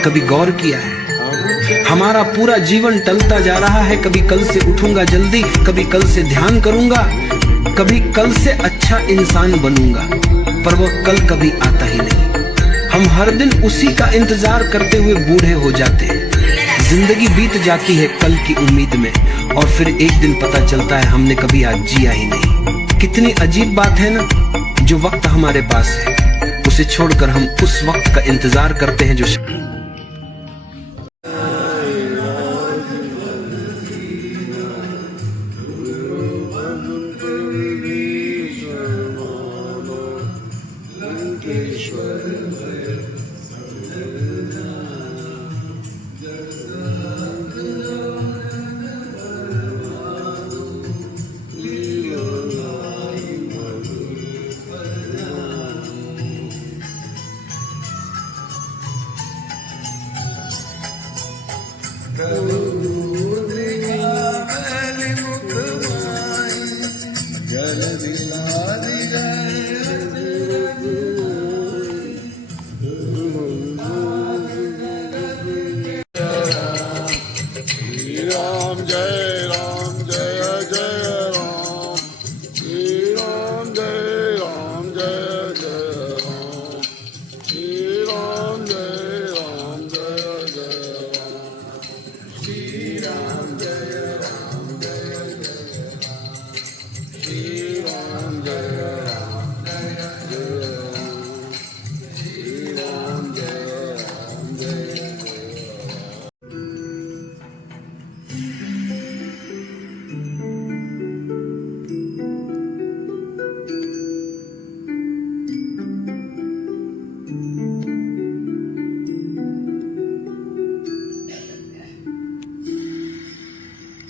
कभी गौर किया है? हमारा पूरा जीवन टलता जा रहा है। कभी कल से उठूंगा जल्दी, कभी कल से ध्यान करूंगा, कभी कल से अच्छा इंसान बनूंगा, पर वह कल कभी आता ही नहीं। हम हर दिन उसी का इंतजार करते हुए बूढ़े हो जाते हैं। जिंदगी बीत जाती है कल की उम्मीद में, और फिर एक दिन पता चलता है हमने कभी आज जिया ही नहीं। कितनी अजीब बात है ना, जो वक्त हमारे पास है उसे छोड़कर हम उस वक्त का इंतजार करते हैं जो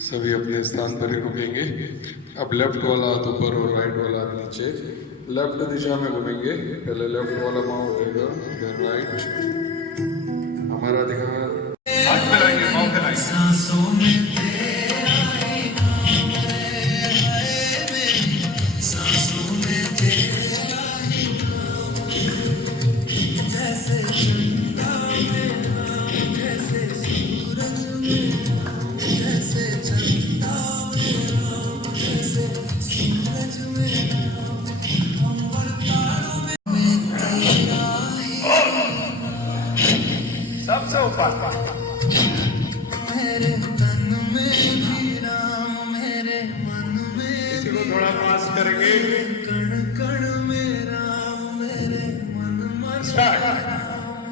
सभी अपने स्थान पर ही रुकेंगे। अब लेफ्ट वाला हाथ ऊपर और राइट वाला हाथ नीचे। लेफ्ट दिशा में घूमेंगे। पहले लेफ्ट वाला पाँव उठेगा, फिर राइट। हमारा ध्यान हाथ फैलाएंगे, पाँव फैलाएंगे। सबसे ऊपर मेरे तन में भी राम, मेरे मन में इसी को थोड़ा पास करेंगे। कण कण में राम, मेरे मन में राम,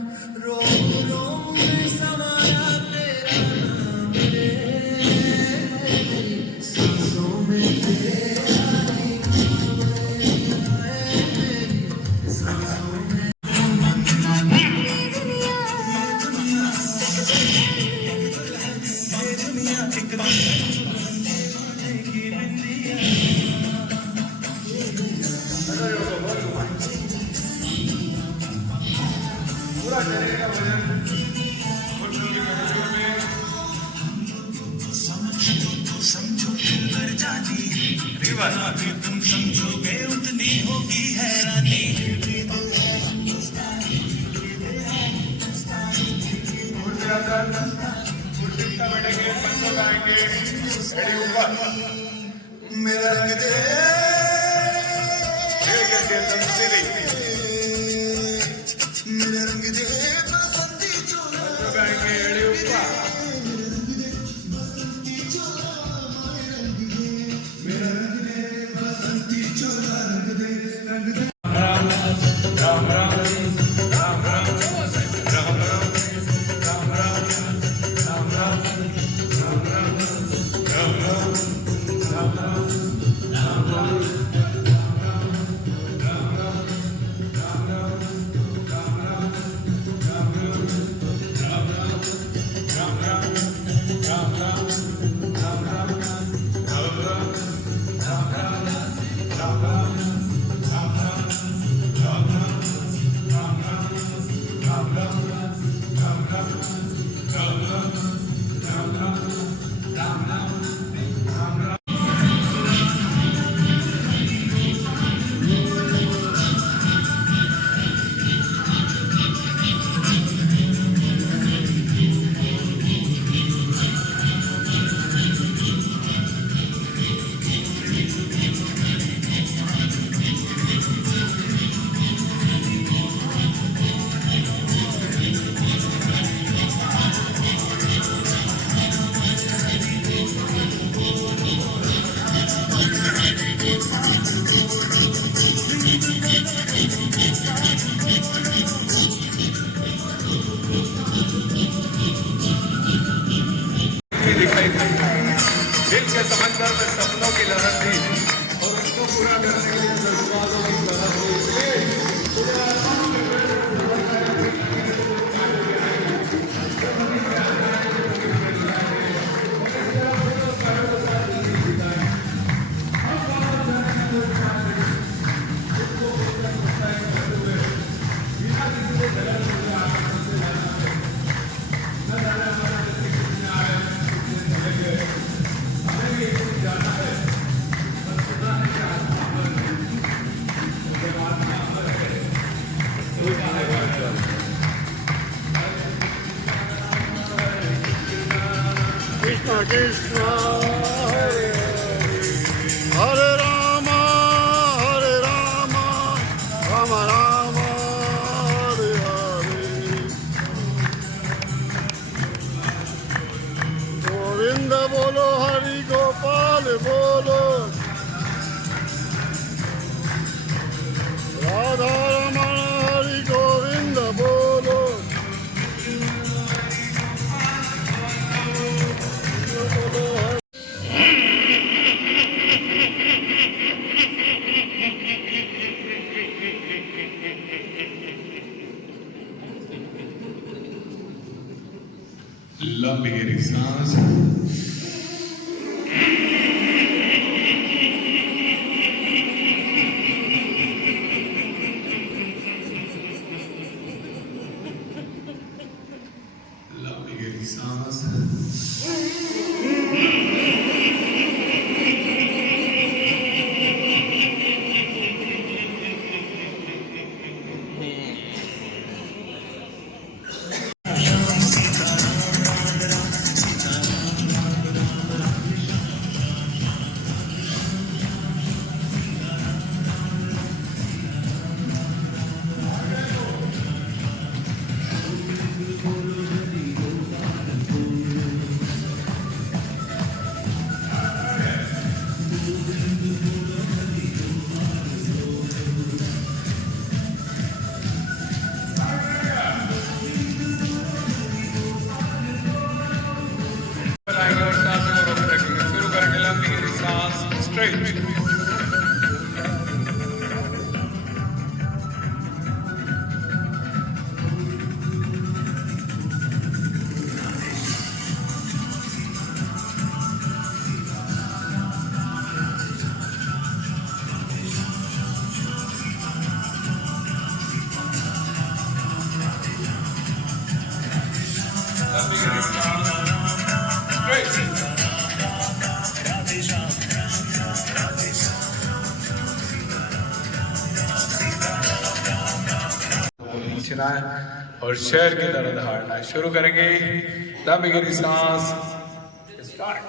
रोम रोम में समाया तेरा नाम रे, सांसों में तेरा नाम रे, सांसों में पूरा शरीर का वजन समझो कर जानी अभी तुम समझोगे उतनी होगी हैरानी। बैठेंगे, पंखों लगाएंगे, ऊपर मेरा रंग दे मेरा रंग दे बसंती चोला लगाएंगे, ऊपर मेरा रंग दे बसंती चोला रंग दे राम राम राम राम राम राम राम दिखाई दी, दिल के समंदर में सपनों की लहर थी और उसको पूरा करने के लिए जज्बातों की लहर थी। Krishna Krishna Hare Hare Rama Rama Rama Hare Hare Govinda bolo Hari Gopal bolo Radha Ramana Hari Govinda bolo लंबी गहरी सांस, लंबी गहरी सांस, शुरू करेंगे लंबी गहरी सांस, स्ट्रेट। लंबी गहरी सांस, स्ट्रेट। खींचना है और शहर की तरह दहाड़ना है। शुरू करेंगे लंबी गहरी सांस, स्टार्ट।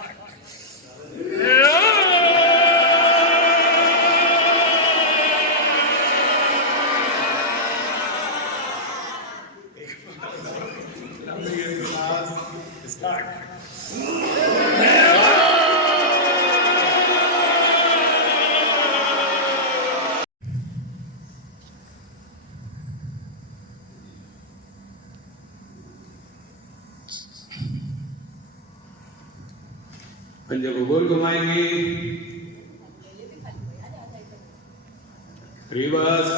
लंबी गहरी सांस, स्टार्ट। पंजे को गोल घुमाएंगे, रिवर्स,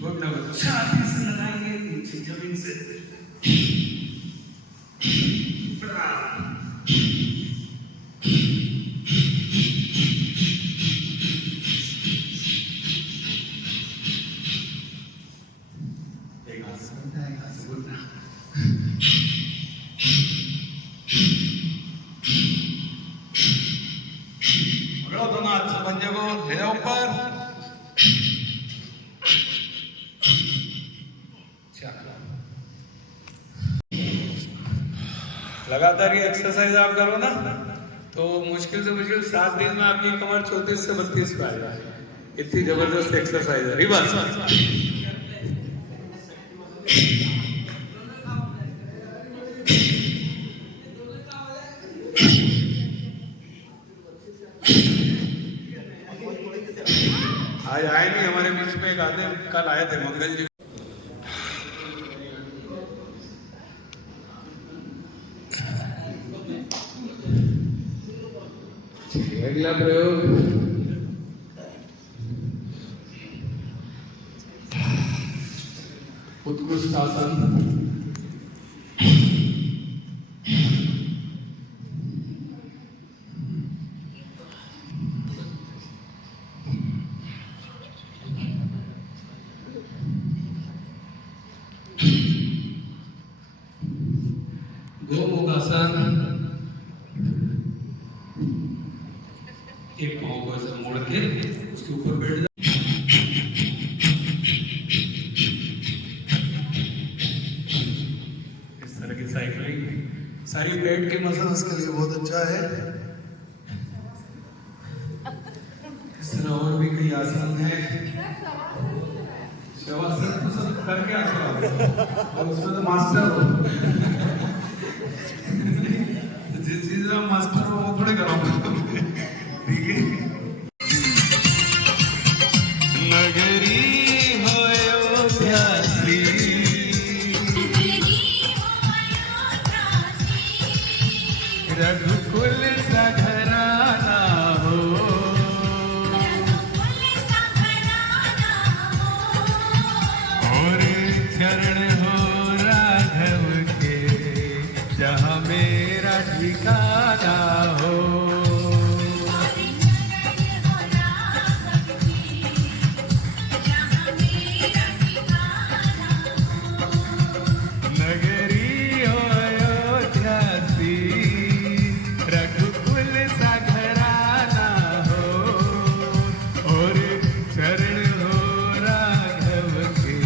घुटनों को छाती से लगाएंगे, नीचे जमीन से एक हाथ से घुटना, एक हाथ से घुटना। पकड़ो दोनों हाथ से पंजे को, ले जाओ ऊपर। लगातार ये एक्सरसाइज आप करो ना तो मुश्किल से मुश्किल 7 दिन में आपकी कमर 34 से 32 पे आ जाए। इतनी जबरदस्त एक्सरसाइज है। रिवर्स, आज आए नहीं हमारे मंच पे गाते कल आए थे मंगल जी। अगला प्रयोग उत्कृष्ट आसन। गोमुखासन। एक पाँव को ऐसे मोड़ के उसके ऊपर बैठ जाओ। इस तरह की साइकिलिंग सारी पेट की मसल्स के लिए बहुत अच्छा है। इस तरह और भी कई आसन है। शवासन तो सब करके आते हो और उसमें तो मास्टर हो। जिस चीज में मास्टर हो वो थोड़े कराऊंगा। ठीक है। नगरी हो अयोध्या श्री, रघुकुल सा घराना हो, और चरण हो राघव के जहाँ मेरा ठिकाना हो। नगरी हो अयोध्या सी, रघुकुल सा घराना हो, और चरण हो राघव के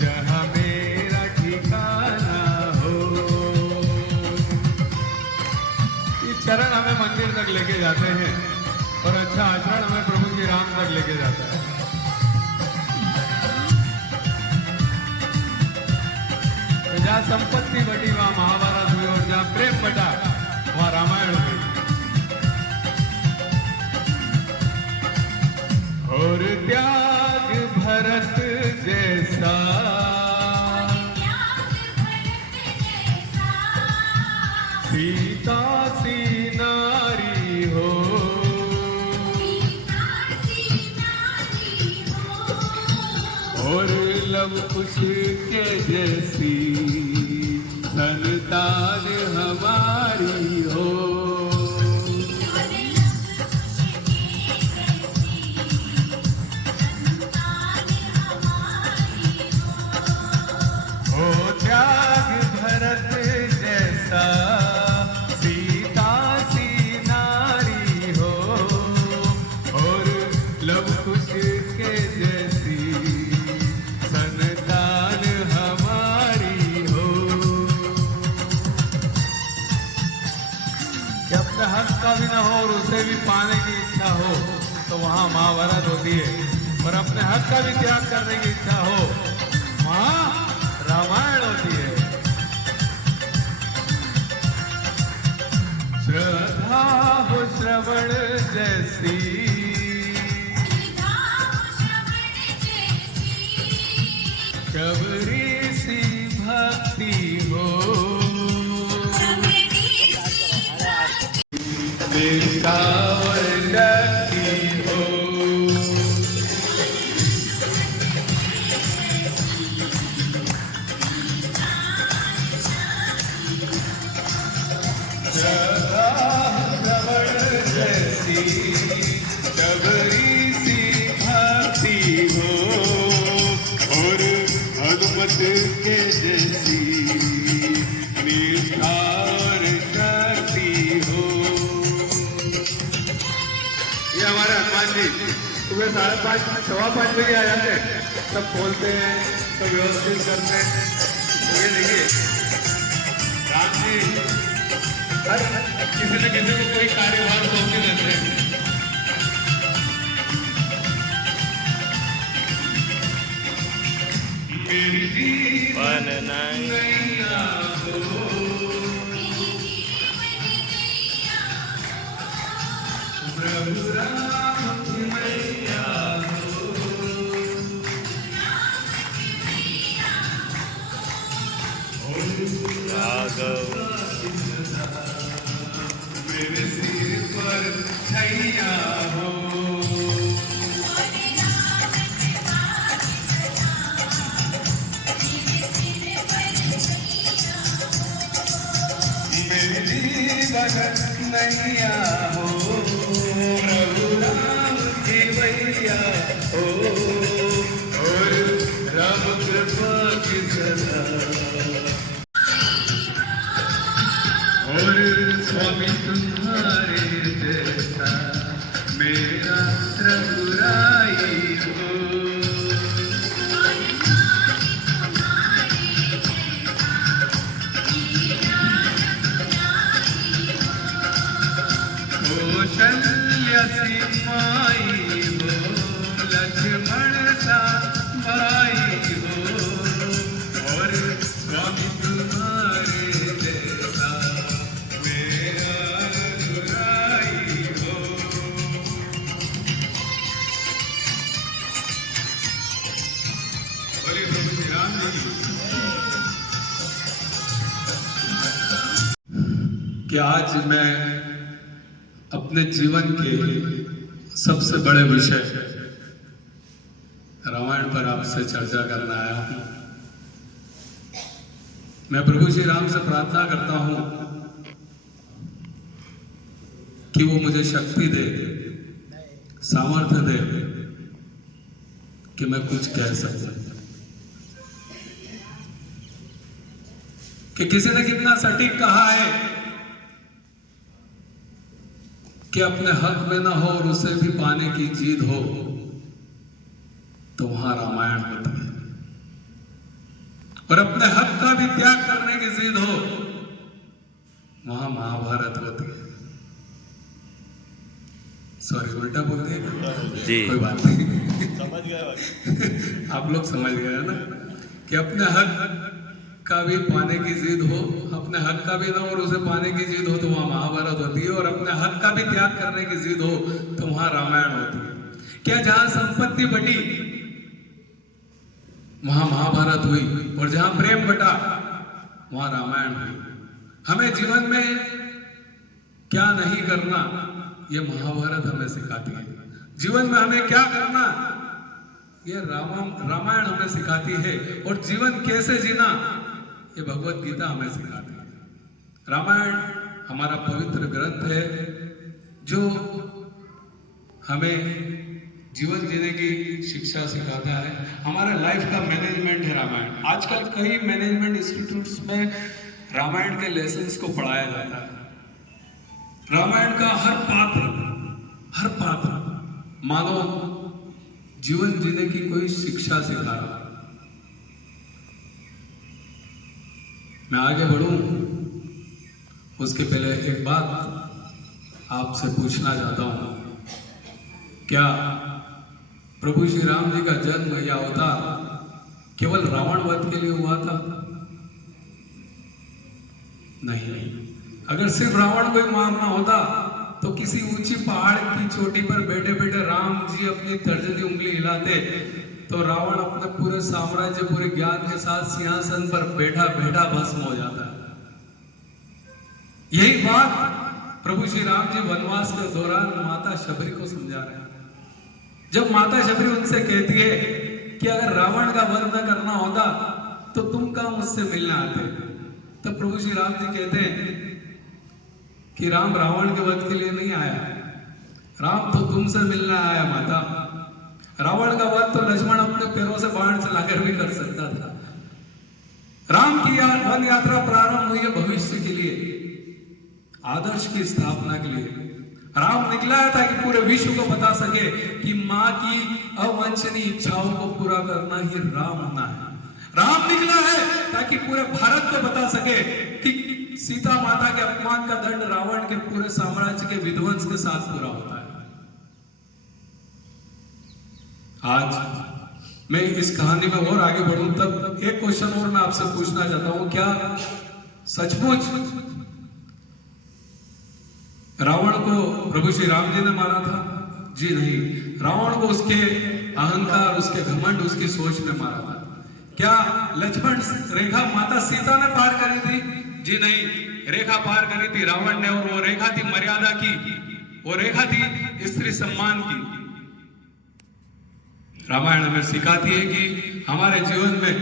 जहाँ मेरा ठिकाना हो। ये चरण हमें मंदिर तक लेके जाते हैं और अच्छा आचरण हमें प्रभु जी राम तक लेके जाता है। जहाँ संपत्ति बटी वहाँ महाभारत हुई, और जहाँ प्रेम बटा वहाँ रामायण हुई। और त्याग भरत जैसा, सीता सी नारी हो, और लव कुश के जैसी संतान हमारी हो। हो त्याग भरत जैसा, सीता सी नारी हो, और लव कुश के जैसी संतान हमारी हो। कि अपने हक का भी ना हो और उसे भी पाने की इच्छा हो तो वहाँ महाभारत होती है, और अपने हक का भी त्याग करने की इच्छा हो वहाँ रामायण होती है। श्रद्धा हो श्रवण जैसी, शबरी सी भक्ति हो, निष्ठावर शक्ति हो। श्रद्धा श्रवण जैसी, शबरी सी भक्ति हो, और हनुमत के जैसी निष्ठा और शक्ति हो। ये हमारे हनुमान जी सुबह 5:30 5:15 बजे आ जाते हैं, सब खोलते हैं, सब व्यवस्थित करते हैं। तो ये देखिए राम जी हर किसी न किसी को कोई कार्यभार सौंपते रहते हैं। मेरी जीवन नैया हो, प्रभु राम की मैया हो, मेरे सिर पर छैया हो मेरी भगत नैया हो प्रभु राम की भैया हो और राम कृपा की सदा और स्वामी तुम्हारे जैसा मेरा रघुराई हो कौशल्य सिमाई हो लक्ष्मण सा भाई हो और स्वामी तुम्हारे जैसा मेरा रघुराई हो बोलिए प्रभु श्री राम जी कि आज मैं अपने जीवन के सबसे बड़े विषय रामायण पर आपसे चर्चा करने आया हूं। मैं प्रभु श्री राम से प्रार्थना करता हूं कि वो मुझे शक्ति दे, सामर्थ्य दे कि मैं कुछ कह सकूं। कि किसी ने कितना सटीक कहा है कि अपने हक में ना हो और उसे भी पाने की जीत हो तो वहां रामायण होती है, और अपने हक का भी त्याग करने की जिद हो वहां महाभारत होती है। सॉरी उल्टा बोल दिया जी, कोई बात नहीं समझ गए आप लोग समझ गए ना कि अपने हक का भी पाने की जिद हो, अपने हक का भी ना और उसे पाने की जिद हो तो वहां महाभारत होती है, और अपने हक का भी त्याग करने की जिद हो तो वहां रामायण होती है। क्या जहां संपत्ति बटी वहां महाभारत हुई, और जहां प्रेम बटा वहां रामायण हुई। हमें जीवन में क्या नहीं करना ये महाभारत हमें सिखाती है। जीवन में हमें क्या करना ये रामायण हमें सिखाती है, और जीवन कैसे जीना ये भगवत गीता हमें सिखाती है। रामायण हमारा पवित्र ग्रंथ है जो हमें जीवन जीने की शिक्षा सिखाता है। हमारे लाइफ का मैनेजमेंट है रामायण। आजकल कई मैनेजमेंट इंस्टीट्यूट्स में रामायण के लेसन्स को पढ़ाया जाता है। रामायण का हर पात्र मानो जीवन जीने की कोई शिक्षा सिखा रहा। मैं आगे बढ़ूं उसके पहले एक बात आपसे पूछना चाहता हूं, क्या प्रभु श्री राम जी का जन्म या अवतार केवल रावण वध के लिए हुआ था? नहीं। अगर सिर्फ रावण को ही मारना होता तो किसी ऊंची पहाड़ की चोटी पर बैठे बैठे राम जी अपनी तर्जनी उंगली हिलाते तो रावण अपने पूरे साम्राज्य पूरे ज्ञान के साथ सिंहासन पर बैठा बैठा भस्म हो जाता है। यही बात प्रभु श्री राम जी वनवास के दौरान माता शबरी को समझा रहे हैं। जब माता शबरी उनसे कहती है कि अगर रावण का वध न करना होता तो तुम कहां मुझसे मिलने आते, तो प्रभु श्री राम जी कहते हैं कि राम रावण के वध के लिए नहीं आया, राम तो तुमसे मिलने आया माता। रावण का वध तो लक्ष्मण अपने पैरों से बाण चलाकर भी कर सकता था। राम की वन यात्रा प्रारंभ हुई है भविष्य के लिए, आदर्श की स्थापना के लिए। राम निकला है ताकि पूरे विश्व को बता सके कि माँ की अवांछनीय इच्छाओं को पूरा करना ही राम होना है। राम निकला है ताकि पूरे भारत को बता सके कि सीता माता के अपमान का दंड रावण के पूरे साम्राज्य के विध्वंस के साथ पूरा होता है। आज मैं इस कहानी में और आगे बढ़ूं तब एक क्वेश्चन और मैं आपसे पूछना चाहता हूं, क्या सचमुच रावण को प्रभु श्री राम जी ने मारा था? जी नहीं, रावण को उसके अहंकार, उसके घमंड, उसकी सोच ने मारा था। क्या लक्ष्मण रेखा माता सीता ने पार करी थी? जी नहीं, रेखा पार करी थी रावण ने, और वो रेखा थी मर्यादा की, वो रेखा थी स्त्री सम्मान की। रामायण हमें सिखाती है कि हमारे जीवन में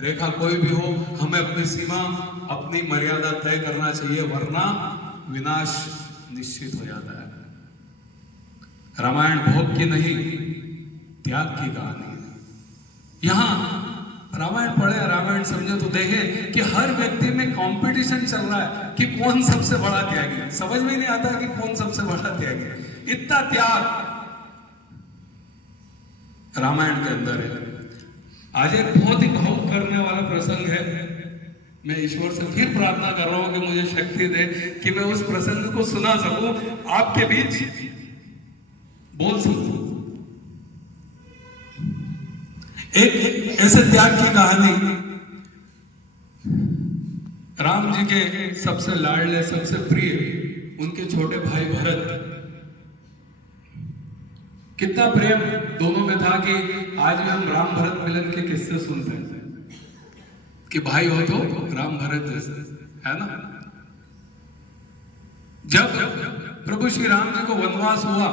रेखा कोई भी हो, हमें अपनी सीमा, अपनी मर्यादा तय करना चाहिए, वरना विनाश निश्चित हो जाता है। रामायण भोग की नहीं, त्याग की कहानी है। यहां रामायण पढ़े, रामायण समझे तो देखें कि हर व्यक्ति में कंपटीशन चल रहा है कि कौन सबसे बड़ा त्यागी है। समझ में नहीं आता कि कौन सबसे बड़ा त्यागी है। इतना त्याग रामायण के अंदर है। आज एक बहुत ही भावुक करने वाला प्रसंग है। मैं ईश्वर से फिर प्रार्थना कर रहा हूं कि मुझे शक्ति दे कि मैं उस प्रसंग को सुना सकूं, आपके बीच बोल सकूं। एक ऐसे त्याग की कहानी, राम जी के सबसे लाडले, सबसे प्रिय उनके छोटे भाई भरत, कितना प्रेम दोनों में था कि आज भी हम राम भरत मिलन के किस्से सुनते हैं कि भाई हो तो राम भरत जैसे, है ना। जब प्रभु श्री राम जी को वनवास हुआ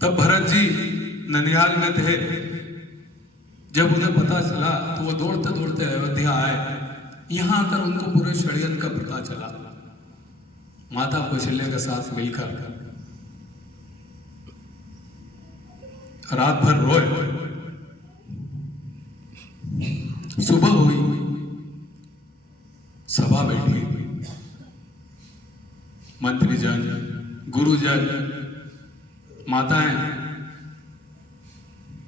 तब भरत जी ननिहाल में थे। जब उन्हें पता चला तो वो दौड़ते दौड़ते अयोध्या आए। यहां आकर उनको पूरे षड्यंत्र का पता चला। माता कौशल्या के साथ मिलकर रात भर रोए। सुबह हुई, सभा बैठी, मंत्रीजन, गुरुजन, माताएं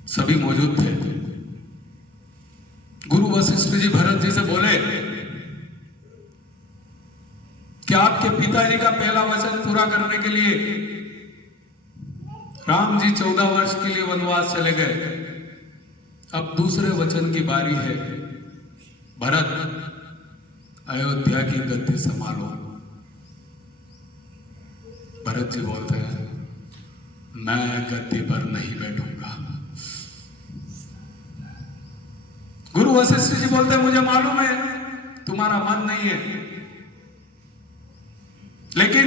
सभी मौजूद थे। गुरु वशिष्ठ जी भरत जी से बोले कि आपके पिताजी का पहला वचन पूरा करने के लिए राम जी 14 वर्ष के लिए वनवास चले गए। अब दूसरे वचन की बारी है। भरत, अयोध्या की गद्दी संभालो। भरत जी बोलते हैं, मैं गद्दी पर नहीं बैठूंगा। गुरु वशिष्ठ जी बोलते हैं, मुझे मालूम है तुम्हारा मन नहीं है, लेकिन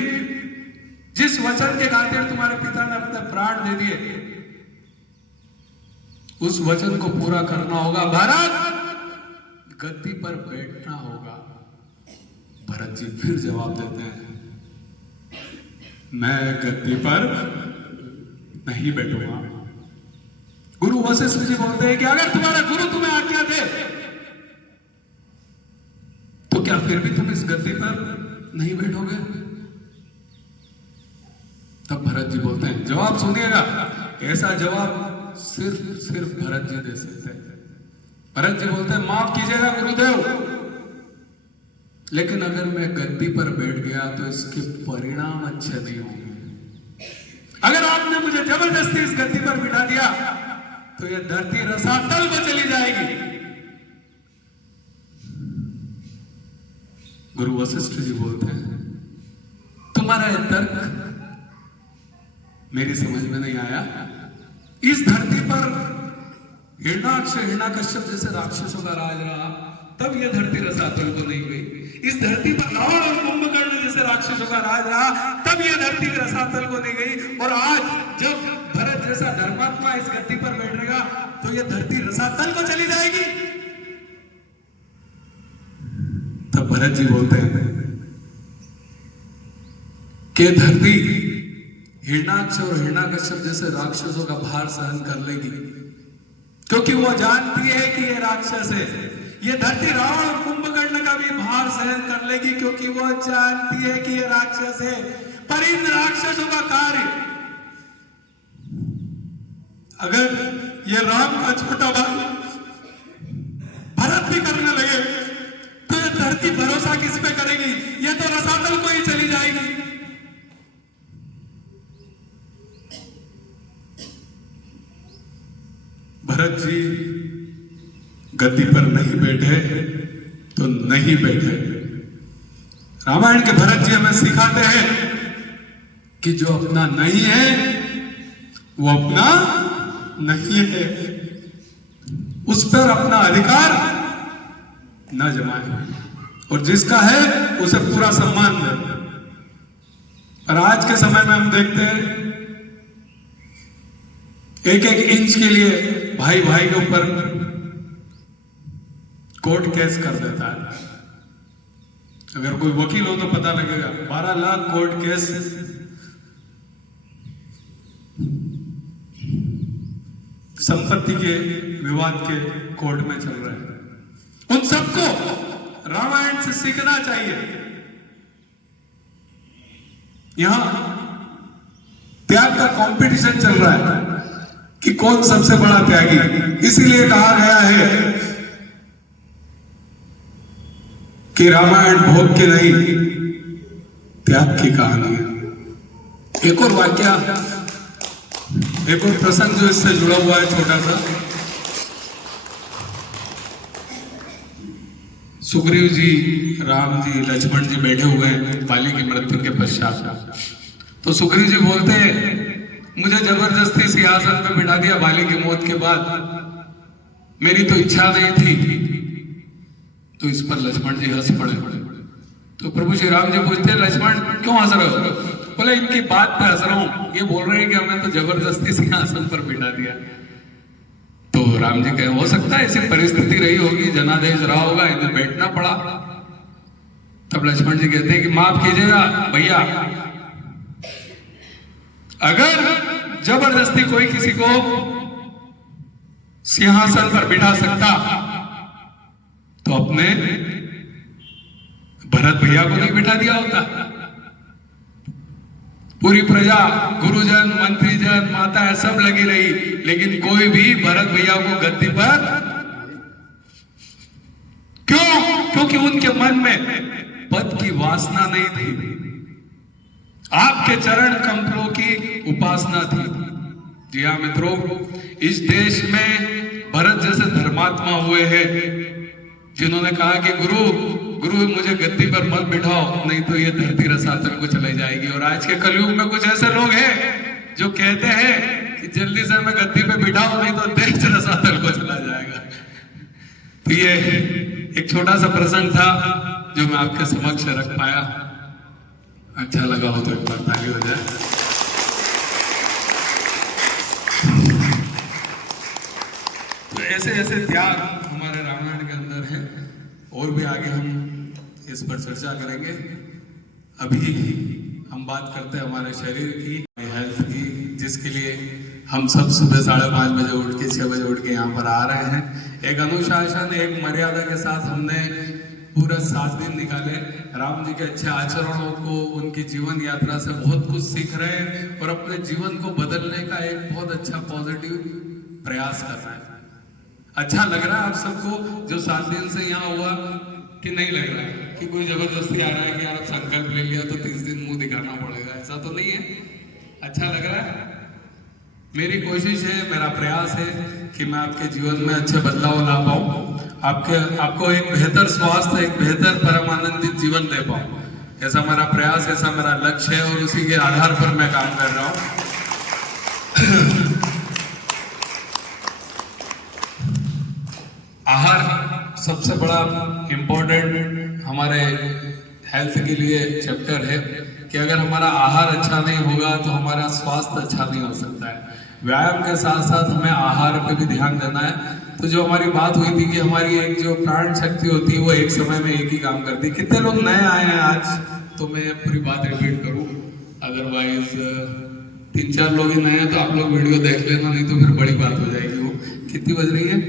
जिस वचन के खातिर तुम्हारे पिता ने अपने प्राण दे दिए, उस वचन को पूरा करना होगा। भरत, गद्दी पर बैठना होगा। भरत जी फिर जवाब देते हैं, मैं गद्दी पर नहीं बैठूंगा। गुरु वशिष्ठ जी बोलते हैं कि अगर तुम्हारा गुरु तुम्हें आज्ञा दे तो क्या फिर भी तुम इस गद्दी पर नहीं बैठोगे? तब भरत जी बोलते हैं, जवाब सुनिएगा, ऐसा जवाब सिर्फ भरत जी दे सकते हैं। भरत जी बोलते हैं, माफ कीजिएगा गुरुदेव, लेकिन अगर मैं गद्दी पर बैठ गया तो इसके परिणाम अच्छे नहीं होंगे। अगर आपने मुझे जबरदस्ती इस गद्दी पर बिठा दिया तो यह धरती रसातल में चली जाएगी। गुरु वशिष्ठ जी बोलते हैं, तुम्हारा यह तर्क मेरी समझ में नहीं आया। इस धरती पर हिरणाक्ष, हिरण्यकश्यप जैसे राक्षसों का राज रहा, तब यह धरती रसातल को नहीं गई। इस धरती पर रावण और कुंभकर्ण जैसे राक्षसों का राज रहा, तब यह धरती रसातल को नहीं गई। और आज जब भरत जैसा धर्मात्मा इस गद्दी पर बैठेगा तो यह धरती रसातल को चली जाएगी। तब भरत जी बोलते हैं कि धरती हिरणाक्ष और हिरण्यकश्यप जैसे राक्षसों का भार सहन कर लेगी, क्योंकि वो जानती है कि ये राक्षस है। ये धरती रावण और कुंभकर्ण का भी भार सहन कर लेगी, क्योंकि वो जानती है कि ये राक्षस है। पर इन राक्षसों का कार्य अगर ये राम का छोटा भाई भरत भी करने लगे तो ये धरती भरोसा किस पे करेगी? ये तो रसातल को ही चली जाएगी। भरत जी गद्दी पर नहीं बैठे तो नहीं बैठे। रामायण के भरत जी हमें सिखाते हैं कि जो अपना नहीं है वो अपना नहीं है, उस पर अपना अधिकार न जमाए, और जिसका है उसे पूरा सम्मान दे। पर आज के समय में हम देखते हैं एक एक इंच के लिए भाई भाई के ऊपर कोर्ट केस कर देता है। अगर कोई वकील हो तो पता लगेगा, 12 लाख कोर्ट केस संपत्ति के विवाद के कोर्ट में चल रहे हैं। उन सबको रामायण से सीखना चाहिए। यहां त्याग का कंपटीशन चल रहा है कि कौन सबसे बड़ा त्यागी। इसीलिए कहा गया है कि रामायण भोग की नहीं, त्याग की कहानी है। एक और वाक्य, एक और प्रसंग जो इससे जुड़ा हुआ है छोटा सा। सुग्रीव जी, राम जी, लक्ष्मण जी बैठे हुए हैं बाली की मृत्यु के पश्चात। तो सुग्रीव जी बोलते हैं, मुझे जबरदस्ती सिंहासन पे बिठा दिया बाली की मौत के बाद, मेरी तो इच्छा नहीं थी। तो इस पर लक्ष्मण जी हंस पड़े। तो प्रभु श्री राम जी पूछते हैं, लक्ष्मण क्यों हंस रहे हो? बोले इनकी बात पे हंस रहा हूं, ये बोल रहे हैं कि हमें तो जबरदस्ती सिंहासन पर बिठा दिया। तो राम जी कहे, हो सकता है ऐसी परिस्थिति रही होगी, जनादेश रहा होगा, इन्हें बैठना पड़ा। तब लक्ष्मण जी कहते हैं कि माफ कीजिएगा भैया, अगर जबरदस्ती कोई किसी को सिंहासन पर बिठा सकता तो अपने भरत भैया को नहीं बिठा दिया होता। पूरी प्रजा, गुरुजन, मंत्रीजन, माता सब लगी रही, लेकिन कोई भी भरत भैया को गद्दी पर क्यों? क्योंकि उनके मन में पद की वासना नहीं थी, आपके चरण कमलों की उपासना थी। जी हाँ मित्रों, इस देश में भरत जैसे धर्मात्मा हुए हैं जिन्होंने कहा कि गुरु मुझे गद्दी पर मत बिठाओ, नहीं तो ये धरती रसातल को चले जाएगी। और आज के कलयुग में कुछ ऐसे लोग हैं जो कहते हैं कि जल्दी से हमें गद्दी पे बिठाओ, नहीं तो देश रसातल को चला जाएगा। तो ये एक छोटा सा प्रसंग था जो मैं आपके समक्ष रख पाया। अच्छा लगा हो तो एक बार ताली हो जाए। तो ऐसे ऐसे त्याग हमारे रामायण के अंदर है, और भी आगे हम इस पर चर्चा करेंगे। अभी हम बात करते हैं हमारे शरीर की, हेल्थ की, जिसके लिए हम सब सुबह 5:30 बजे उठ के 6 बजे उठ के यहाँ पर आ रहे हैं। एक अनुशासन, एक मर्यादा के साथ हमने पूरा 7 दिन निकाले। राम जी के अच्छे आचरणों को, उनकी जीवन यात्रा से बहुत कुछ सीख रहे हैं और अपने जीवन को बदलने का एक बहुत अच्छा पॉजिटिव प्रयास कर रहे हैं। अच्छा लग रहा है आप सबको जो 7 दिन से यहाँ हुआ कि नहीं लग रहा है कि कोई जबरदस्ती आ रहा है कि यार संकल्प ले लिया तो 30 दिन मुंह दिखाना पड़ेगा? ऐसा तो नहीं है। अच्छा लग रहा है। मेरी कोशिश है, मेरा प्रयास है कि मैं आपके जीवन में अच्छे बदलाव ला पाऊँ, आपको एक बेहतर स्वास्थ्य, एक बेहतर परमानंदित जीवन दे पाऊँ। ऐसा मेरा प्रयास, ऐसा मेरा लक्ष्य है और उसी के आधार पर मैं काम कर रहा हूँ। आहार सबसे बड़ा इम्पोर्टेंट हमारे हेल्थ के लिए चैप्टर है कि अगर हमारा आहार अच्छा नहीं होगा तो हमारा स्वास्थ्य अच्छा नहीं हो सकता है। व्यायाम के साथ साथ हमें आहार पे भी ध्यान देना है। तो जो हमारी बात हुई थी कि हमारी एक जो प्राण शक्ति होती है वो एक समय में एक ही काम करती है। कितने लोग नए आए हैं आज, तो मैं पूरी बात रिपीट करूं, अदरवाइज 3-4 लोग ही नए हैं तो आप लोग वीडियो देख लेना, नहीं तो फिर बड़ी बात हो जाएगी। वो कितनी बज रही है?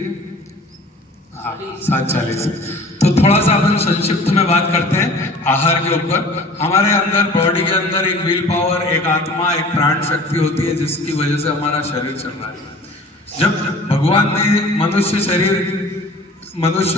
7:40। तो थोड़ा सा अपन संक्षिप्त में बात करते हैं आहार के ऊपर। हमारे अंदर, बॉडी के अंदर एक विल पावर, एक आत्मा, एक प्राण शक्ति होती है जिसकी वजह से हमारा शरीर चल रहा है। जब भगवान ने मनुष्य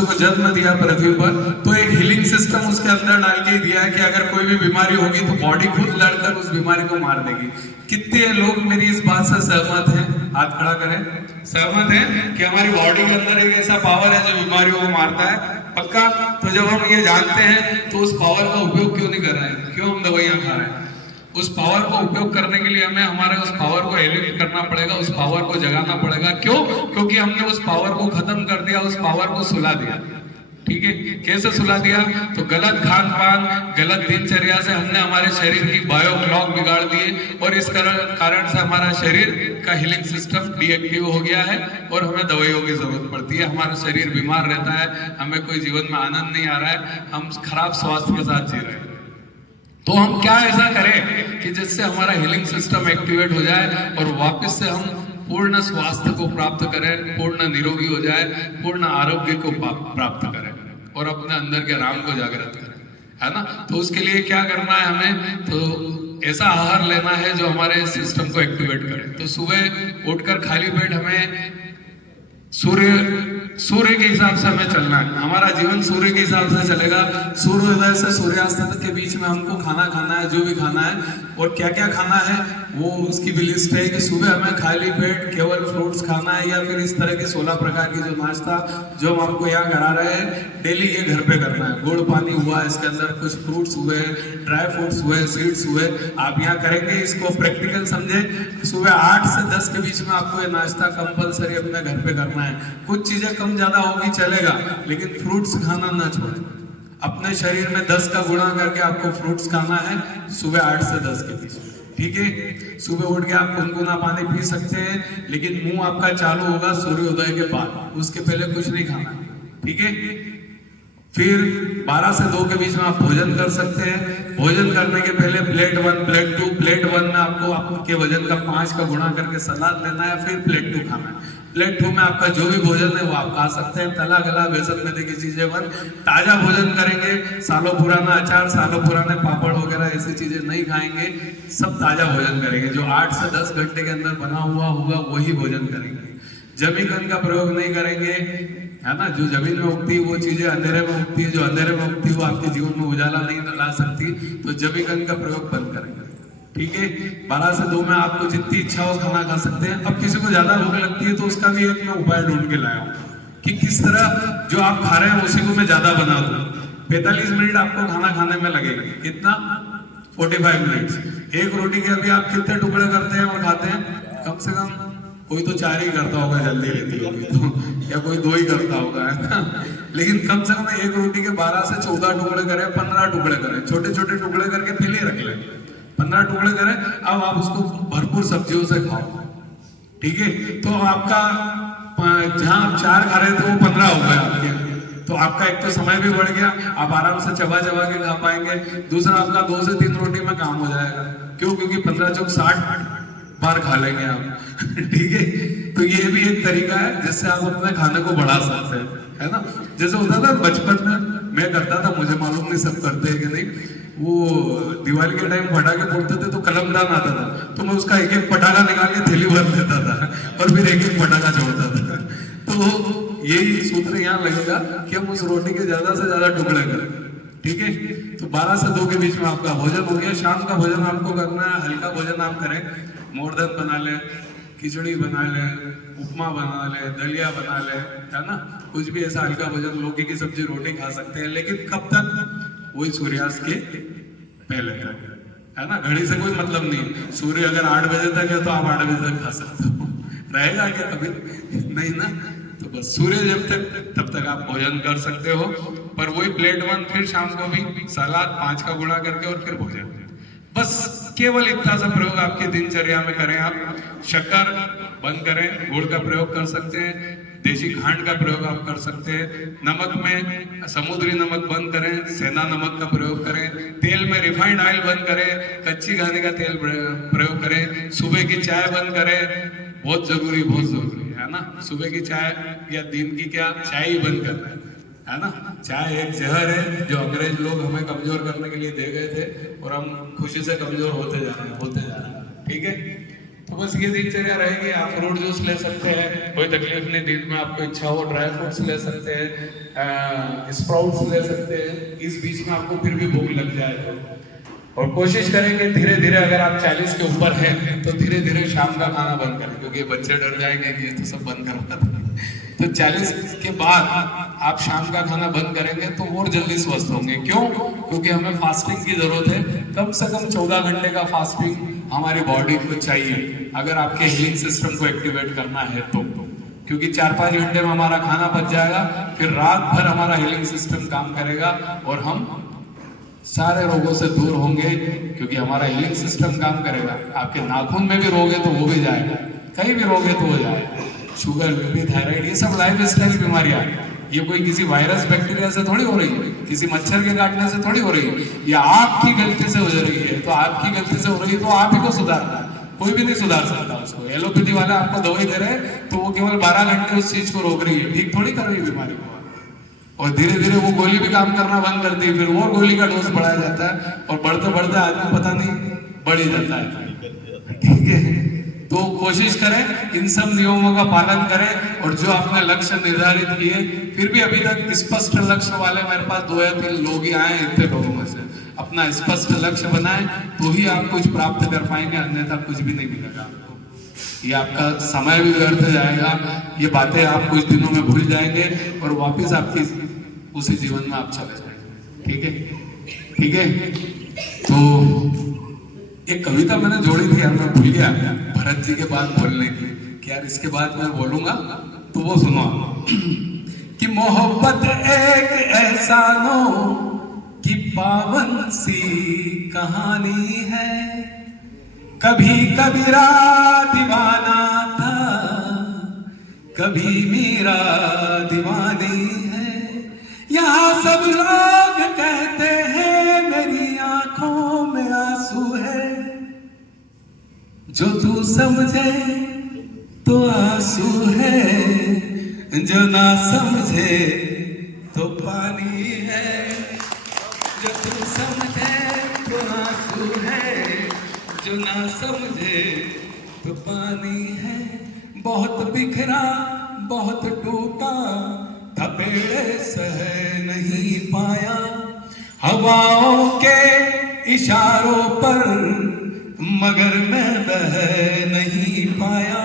को जन्म दिया पृथ्वी पर, तो एक हीलिंग सिस्टम उसके अंदर डाल के दिया है कि अगर कोई भी बीमारी होगी तो बॉडी खुद लड़कर उस बीमारी को मार देगी। कितने लोग मेरी इस बात से सहमत हैं? हाथ खड़ा करें। सहमत हैं कि हमारी बॉडी के अंदर एक ऐसा पावर है जो बीमारियों को मारता है? पक्का? तो जब हम ये जानते हैं तो उस पावर का उपयोग क्यों नहीं कर रहे हैं? क्यों हम दवाइयां खा रहे हैं? उस पावर को उपयोग करने के लिए हमें हमारे उस पावर को एलिवेट करना पड़ेगा, उस पावर को जगाना पड़ेगा। क्यों? क्योंकि हमने उस पावर को खत्म कर दिया, उस पावर को सुला दिया। ठीक है, कैसे सुला दिया? तो गलत खान पान, गलत दिनचर्या से हमने हमारे शरीर की बायो क्लॉक बिगाड़ दी है और इस कारण से हमारा शरीर का हीलिंग सिस्टम डीएक्टिव हो गया है और हमें दवाइयों की जरूरत पड़ती है। हमारा शरीर बीमार रहता है, हमें कोई जीवन में आनंद नहीं आ रहा है, हम खराब स्वास्थ्य के साथ जी रहे हैं। तो हम क्या ऐसा करें कि जिससे हमारा हीलिंग सिस्टम एक्टिवेट हो जाए और वापस से हम पूर्ण स्वास्थ्य को प्राप्त करें, पूर्ण निरोगी हो जाए, पूर्ण आरोग्य को प्राप्त करें और अपने अंदर के राम को जागृत करें, है ना। तो उसके लिए क्या करना है हमें? तो ऐसा आहार लेना है जो हमारे सिस्टम को एक्टिवेट करे। तो सुबह उठकर खाली पेट हमें सूर्य के हिसाब से हमें चलना है। हमारा जीवन सूर्य के हिसाब से चलेगा। सूर्योदय से सूर्यास्त तक के बीच में हमको खाना खाना है, जो भी खाना है और क्या क्या खाना है वो उसकी भी लिस्ट है कि सुबह हमें खाली पेट केवल फ्रूट्स खाना है या फिर इस तरह के 16 प्रकार की जो नाश्ता जो हम आपको यहाँ करा रहे हैं डेली ये घर पे करना है। गुड़ पानी हुआ, इसके अंदर कुछ फ्रूट्स हुए, ड्राई फ्रूट्स हुए, सीड्स हुए, आप यहाँ करेंगे। इसको प्रैक्टिकल समझे। सुबह 8 से 10 के बीच में आपको ये नाश्ता कंपलसरी अपने घर पे करना है। कुछ चीजें कम ज्यादा होगी चलेगा, लेकिन फ्रूट्स खाना ना छोड़े। अपने शरीर में 10 का गुणा करके आपको फ्रूट्स खाना है सुबह 8 से 10 के बीच में, ठीक है। सुबह उठ के आप गुनगुना पानी पी सकते हैं, लेकिन मुंह आपका चालू होगा सूर्योदय के बाद, उसके पहले कुछ नहीं खाना, ठीक है। फिर 12 से 2 के बीच में आप भोजन कर सकते हैं। भोजन करने के पहले प्लेट 1, प्लेट 2, प्लेट 1 में आपको आपके वजन का 5 का गुणा करके सलाद लेना है, फिर प्लेट 2 खाना है। प्लेट 2 में आपका जो भी भोजन है वो आप खा सकते हैं। तला गला बेसन में देखी चीजें बंद, ताजा भोजन करेंगे। सालों पुराना अचार, सालों पुराने पापड़ वगैरह ऐसी चीजें नहीं खाएंगे, सब ताजा भोजन करेंगे। जो 8 से 10 घंटे के अंदर बना हुआ होगा वही भोजन करेंगे। जमीकंद का प्रयोग नहीं करेंगे, है ना। जो जमीन में उगती है वो चीजें अंधेरे में उगती है, जो अंधेरे में उगती है वो आपके जीवन में उजाला नहीं ला सकती, तो जमीकंद का प्रयोग बंद करेंगे, ठीक है। 12 से 2 में आपको जितनी इच्छा हो खाना खा सकते हैं। अब किसी को ज्यादा भूख लगती है तो उसका भी एक मैं उपाय ढूंढ के लाया हूँ कि किस तरह जो आप खा रहे हैं उसी को मैं ज्यादा बना दूं। 45 मिनट आपको खाना खाने में लगेगा, कितना? 45 मिनट। एक रोटी के अभी आप कितने टुकड़े करते हैं और खाते हैं? कम से कम कोई तो 4 ही करता होगा, जल्दी रहती होगी तो, या कोई 2 ही करता होगा, है ना। लेकिन कम से कम एक रोटी के 12 से 14 टुकड़े करें, 15 टुकड़े करें, छोटे छोटे टुकड़े करके पहले रख लें। 15 टुकड़े करें, अब आप उसको भरपूर सब्जियों से खाओ, ठीक है। तो आपका जहां आप 4 खा रहे थे वो 15 हो गए आपके, तो आपका एक तो समय भी बढ़ गया, आप आराम से चबा चबा के खा पाएंगे। दूसरा आपका 2 से 3 रोटी में काम हो जाएगा। क्यों? क्योंकि 15 चौक 60 बार खा लेंगे आप ठीक है। तो ये भी एक तरीका है जिससे आप अपने खाने को बढ़ा सकते हैं, है ना। जैसे होता था बचपन में, मैं करता था, मुझे मालूम नहीं सब करते हैं कि नहीं, वो दिवाली के टाइम पटाखे फोड़ते थे तो कलमदान आता था, तो मैं उसका एक एक पटाखा निकाल के थैली भर देता था और फिर एक एक पटाखा छोड़ता था। तो यही सूत्र यहाँ लगेगा कि हम उस रोटी के ज्यादा से ज्यादा टुकड़े करें, ठीक है। तो 12 से 2 के बीच में आपका भोजन हो गया। शाम का भोजन आपको करना है, हल्का भोजन आप करें। मोरदन बना ले, खिचड़ी बना ले, उपमा बना ले, दलिया बना ले, है ना। कुछ भी ऐसा हल्का भोजन, लौकी की सब्जी, रोटी खा सकते हैं, लेकिन कब तक? वही सूर्यास्त के पहले तक, है ना। घड़ी से कोई मतलब नहीं। सूर्य अगर 8 बजे तक है तो आप 8 बजे तक खा सकते हो, रहेगा क्या कभी? नहीं ना। तो बस सूर्य जब तक तब तक आप भोजन कर सकते हो। पर वही प्लेट 1, फिर शाम को भी सलाद 5 का गुणा करके और फिर भोजन। बस केवल इतना सा प्रयोग आपकी दिनचर्या में करें। आप शक्कर बंद करें, गुड़ का प्रयोग कर सकते हैं, देशी खांड का प्रयोग आप कर सकते हैं। नमक में समुद्री नमक बंद करें, सेंधा नमक का प्रयोग करें। तेल में रिफाइंड ऑयल बंद करें, कच्ची घानी का तेल प्रयोग करें। सुबह की चाय बंद करें, बहुत जरूरी, बहुत जरूरी है ना। सुबह की चाय या दिन की क्या चाय ही बंद करना है ना। चाय एक जहर है जो अंग्रेज लोग हमें कमजोर करने के लिए दे गए थे और हम खुशी से कमजोर होते जा रहे हैं, ठीक है। तो बस ये दिनचर्या रहेगी। आप फ्रूट जूस ले सकते हैं, कोई तकलीफ नहीं। दिन में आपको इच्छा हो ड्राई फ्रूट्स ले सकते हैं, स्प्राउट्स ले सकते हैं, इस बीच में आपको फिर भी भूख लग जाए तो। और कोशिश करेंगे धीरे धीरे, अगर आप 40 के ऊपर हैं तो धीरे धीरे शाम का खाना बंद करें, क्योंकि बच्चे डर जाएंगे कि ये तो सब बंद करवा दें। तो 40 के बाद आप शाम का खाना बंद करेंगे तो और जल्दी स्वस्थ होंगे। क्यों? क्योंकि हमें फास्टिंग की जरूरत है। कम से कम 14 घंटे का फास्टिंग हमारी बॉडी को चाहिए अगर आपके हीलिंग सिस्टम को एक्टिवेट करना है तो। क्योंकि 4-5 घंटे में हमारा खाना पच जाएगा, फिर रात भर हमारा हीलिंग सिस्टम काम करेगा और हम सारे रोगों से दूर होंगे, क्योंकि हमारा हीलिंग सिस्टम काम करेगा। आपके नाखून में भी रोग है तो वो भी जाएगा, कहीं भी रोग है तो वो जाएगा। शुगर, बीपी, थायराइड, ये सब लाइफ स्टाइल बीमारियां, ये कोई किसी वायरस बैक्टीरिया से थोड़ी हो रही है, किसी मच्छर के काटने से थोड़ी हो रही है, ये आपकी गलती से हो रही है। तो आपकी गलती से हो रही है तो आप ही को सुधारना है, कोई भी नहीं सुधार सकता उसको। एलोपैथी वाला आपको दवाई दे रहे हैं तो वो केवल 12 घंटे उस चीज को रोक रही है, ठीक थोड़ी कर रही है बीमारी को। और धीरे धीरे वो गोली भी काम करना बंद करती है, फिर वो गोली का डोज बढ़ाया जाता है और बढ़ते बढ़ते आदमी पता नहीं बढ़ ही जाता है। ठीक है, तो कोशिश करें इन सब नियमों का पालन करें, और जो आपने लक्ष्य निर्धारित किए, फिर भी अभी तक स्पष्ट लक्ष्य वाले मेरे पास 2 या 3 लोग ही आए इतने लोगों में से। अपना स्पष्ट लक्ष्य बनाएं तो ही आप कुछ प्राप्त कर पाएंगे, अन्यथा कुछ भी नहीं मिलेगा आपको। ये आपका समय भी व्यर्थ जाएगा, ये बातें आप कुछ दिनों में भूल जाएंगे और वापस आपकी उसी जीवन में आप चले जाएंगे। ठीक है, ठीक है। तो एक कविता मैंने जोड़ी थी यार, मैं भूल गया भरत जी के बाद बोलने की, कि यार इसके बाद मैं बोलूंगा तो वो सुनो कि मोहब्बत एक एहसानों की पावन सी कहानी है, कभी कबीरा दीवाना था, कभी मीरा दीवानी है। यहाँ सब लोग कहते हैं मेरी आंखों में आंसू है, जो तू समझे तो आंसू है, जो ना समझे तो पानी है। जो तू समझे तो आंसू है, जो ना समझे तो पानी है। बहुत बिखरा बहुत टूटा, थपेड़े सह नहीं पाया, हवाओं के इशारों पर मगर मैं बह नहीं पाया।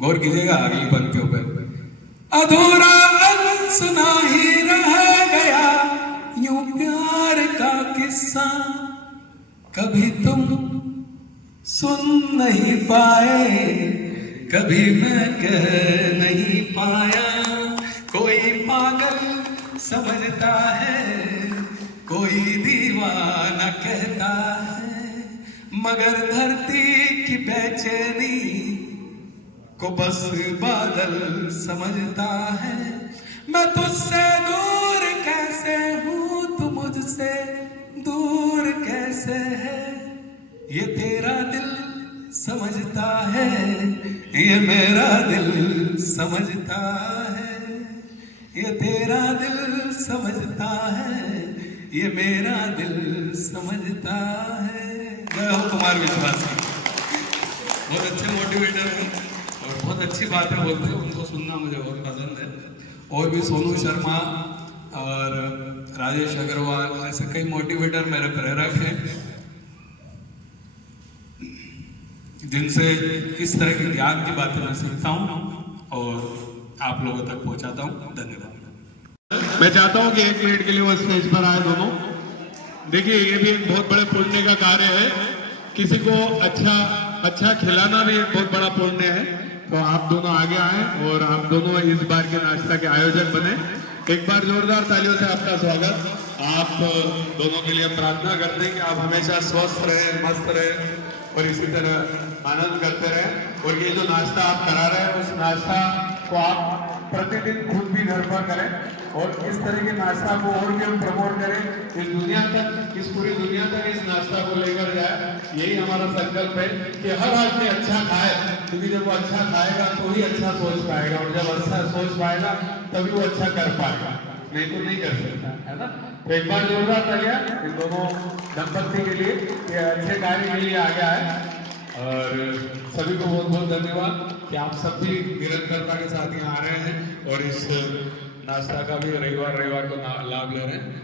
गौर कीजिएगा अगली पंक्तियों पर, अधूरा अनसुना ही रह गया यूं प्यार का किस्सा, कभी तुम सुन नहीं पाए, कभी मैं कह नहीं पाया। कोई पागल समझता है, कोई दीवाना कहता है, मगर धरती की बेचैनी को बस बादल समझता है। मैं तुझसे दूर कैसे हूँ, तू मुझसे दूर कैसे है, ये तेरा दिल समझता है, ये मेरा दिल समझता है, ये तेरा दिल समझता है, ये मेरा दिल समझता है। जय हो कुमार विश्वास की। बहुत अच्छे मोटिवेटर हैं और बहुत अच्छी बातें बोलते हैं, उनको सुनना मुझे बहुत पसंद है। और भी सोनू शर्मा और राजेश अग्रवाल ऐसे कई मोटिवेटर मेरे प्रेरक हैं, जिनसे इस तरह की ज्ञान की बातें मैं सीखता हूँ और आप लोगों तक पहुँचाता हूँ। धन्यवाद। मैं चाहता हूं कि 1 मिनट के लिए वो स्टेज पर आए दोनों। देखिए ये भी एक बहुत बड़े पुण्य का कार्य है, किसी को अच्छा खिलाना भी एक बहुत बड़ा पुण्य है। तो आप दोनों आगे आए और आप दोनों इस बार के नाश्ता के आयोजक बने। एक बार जोरदार तालियों से आपका स्वागत। आप दोनों के लिए प्रार्थना करते हैं कि आप हमेशा स्वस्थ रहे, मस्त रहे और इसी तरह आनंद करते रहे। और ये जो नाश्ता आप करा रहे हैं उस नाश्ता को आप प्रतिदिन खुद भी घर पर करें और इस तरह के नाश्ता को और भी हम प्रमोट करें, इस दुनिया तक, इस पूरी दुनिया तक इस नाश्ता को लेकर जाए। यही हमारा संकल्प है कि हर आदमी अच्छा खाए, क्योंकि जब वो अच्छा खाएगा तो ही अच्छा सोच पाएगा और जब अच्छा सोच पाएगा तभी वो अच्छा कर पाएगा, नहीं तो नहीं कर सकता, है ना। तो एक बार जोरदार तालियां इन दोनों दंपत्ति के लिए कि अच्छे कार्य के लिए आगे आए। और सभी को बहुत बहुत धन्यवाद कि आप सब भी निरंतरता के साथ यहाँ आ रहे हैं और इस नाश्ता का भी रविवार को लाभ ले रहे हैं।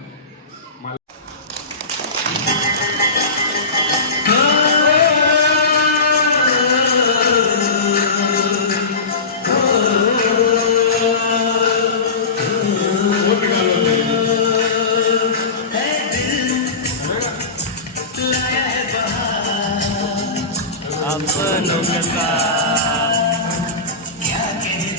अपनों का क्या कहने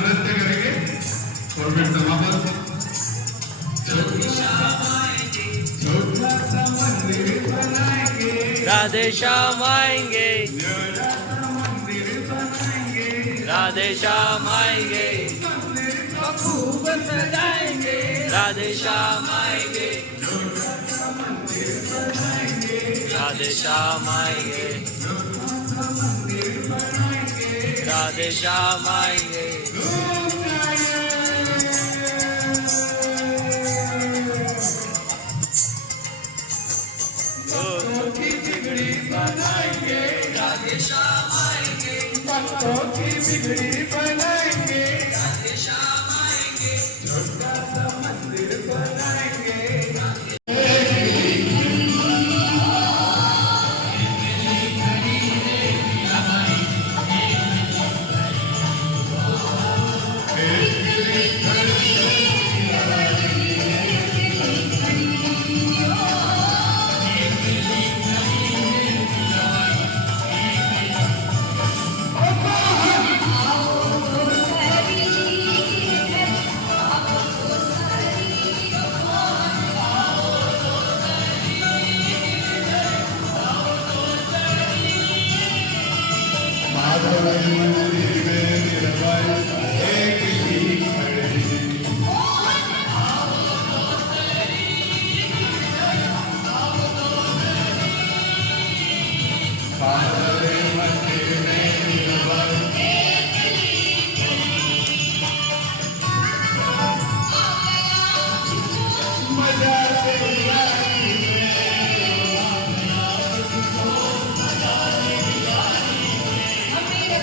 नृत्य करेंगे और फिर समापन। छोटा सा मंदिर बनाएंगे, राधे श्याम आएंगे, मंदिर बनाएंगे, राधे श्याम आएंगे, खूब सजाएंगे, राधे श्याम आएंगे, राधे श्याम आएंगे, राधे श्याम आएंगे। भक्तों की बिगड़ी बनाएंगे, राधे श्याम आएंगे, भक्तों की बिगड़ी बनाएंगे, राधे श्याम आएंगे, छोटा सा मंदिर बनाएंगे।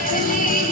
Amen.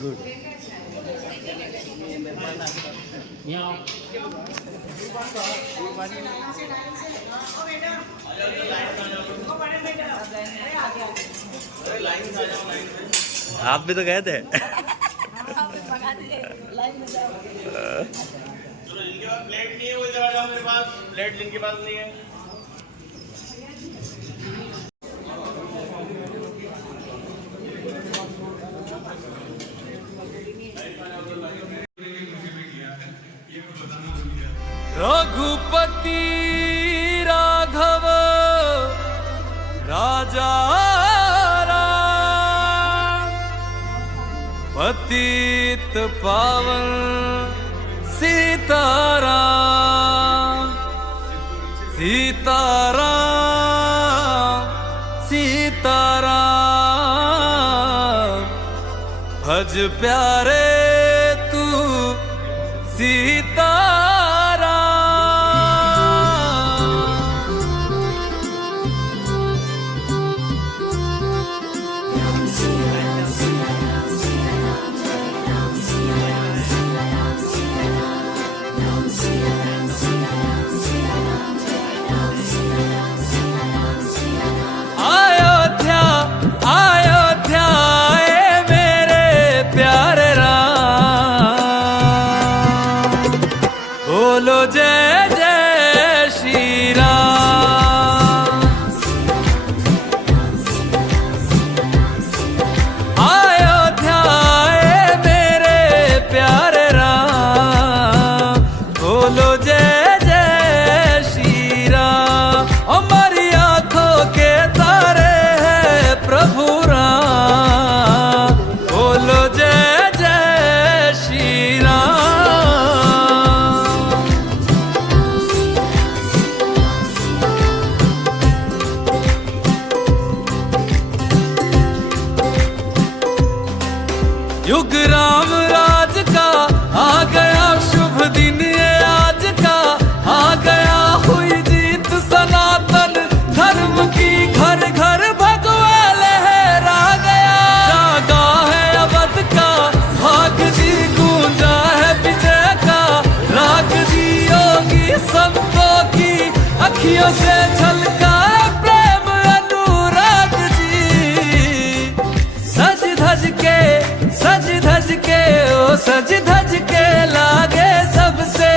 गुड। आप भी तो गए थे। चलो जिनके पास प्लेट नहीं है वो इधर आ जाओ मेरे पास। प्लेट जिनके पास नहीं है रघुपति राघव राजा राम, पतित पावन सीताराम सीताराम सीताराम, भज प्यारे तू सीताराम। अयोध्या अयोध्या ए मेरे प्यारे राम, बोलो जय जय श्री राम। युग राम राज का आ गया शुभ दिन ये आज का, आ गया हुई जीत सनातन धर्म की, घर घर भगवा लहरा गया। जागा है अवध का भाग जी, गूंजा है विजय का राग जी, योगी संतों की अखियों से झलका प्रेम अनुराग जी। सज धज के ओ सज धज के लागे सबसे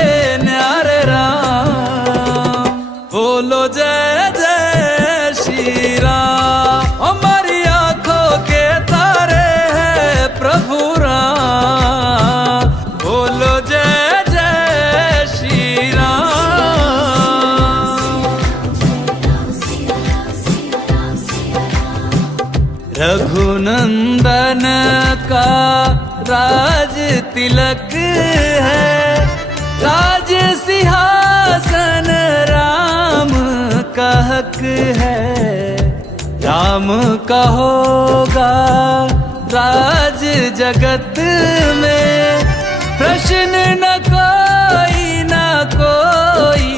न्यारे राम। बोलो जय जय श्री राम, हमारी आंखों के तारे हैं प्रभु राम। बोलो जय जय श्री राम। रघुनंदन का राज तिलक है, राज सिंहासन राम का हक है। राम का होगा राज जगत में, प्रश्न न कोई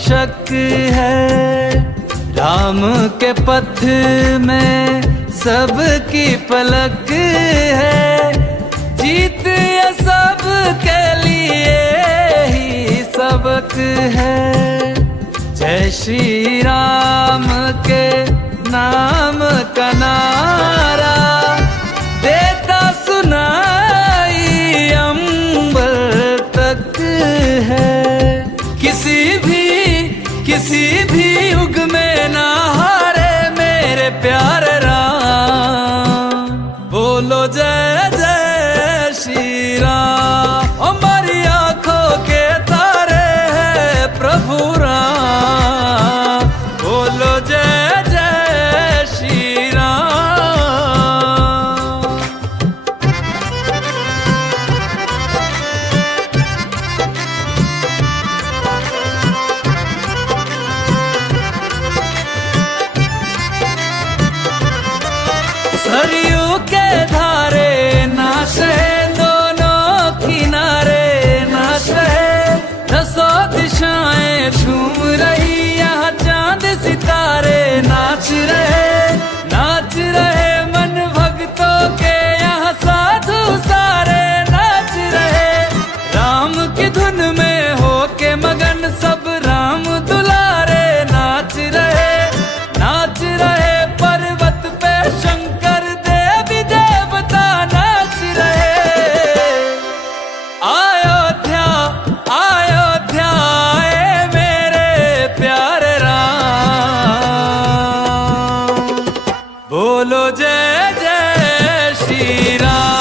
शक है। राम के पथ में सबकी पलक है, जीत ये सब के लिए ही सबक है। जय श्री राम के नाम का नारा देता सुनाई अंबर तक है। किसी भी युग में ना हारे मेरे प्यारे राम। बोलो जय जय श्री राम, हमारी आंखों के तारे हैं प्रभु राम। बोलो जय जय श्री राम। सरयू के धारे नाच है दोनों किनारे, नाच है दसों दिशाएं झूम रही, यहाँ चांद सितारे नाच रहे मन भक्तों के, यहाँ साधु सारे नाच रहे। राम की धुन में हो के मगन सब राम दुलारे नाच रहे पर्वत पे शंकर देवी देवता नाच रहे। अयोध्या आए मेरे प्यारे राम। बोलो जय जय श्री राम।